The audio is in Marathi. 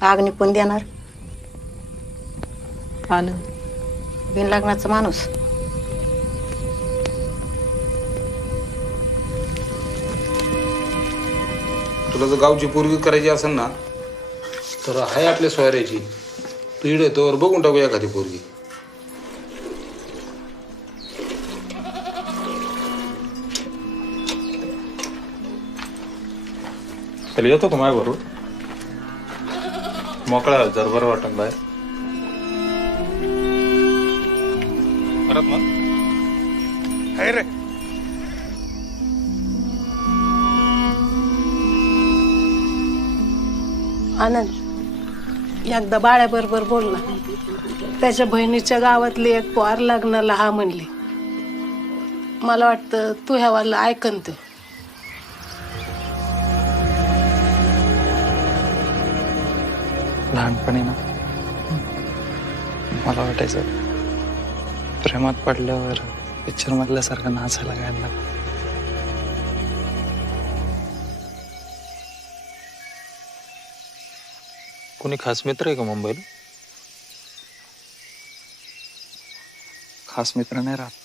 आग निपून देणार आनंद बिन लग्नाचा माणूस. तुला जर गावची पोरगी करायची असेल ना तर आहे आपल्या सोयऱ्याची. तू इकडे तोवर बघून टाकू एखादी पोरगी. त्याला येतो का माझ्या बरोबर? मोकळा जर बरं वाटत बाहेर. परत मग आहे रे. आनंद एकदा बाळ्याबरोबर बोल ना. त्याच्या बहिणीच्या गावातली एक पोर लग्नाला हा म्हणली. मला वाटतं तू ह्या वाला ऐकन ते. लहानपणी ना मला वाटायचं प्रेमात पडल्यावर पिक्चर मधल्यासारखं नाचायला गायला लागलं. कोणी खास मित्र आहे का मुंबईला? खास मित्र नाही राहत.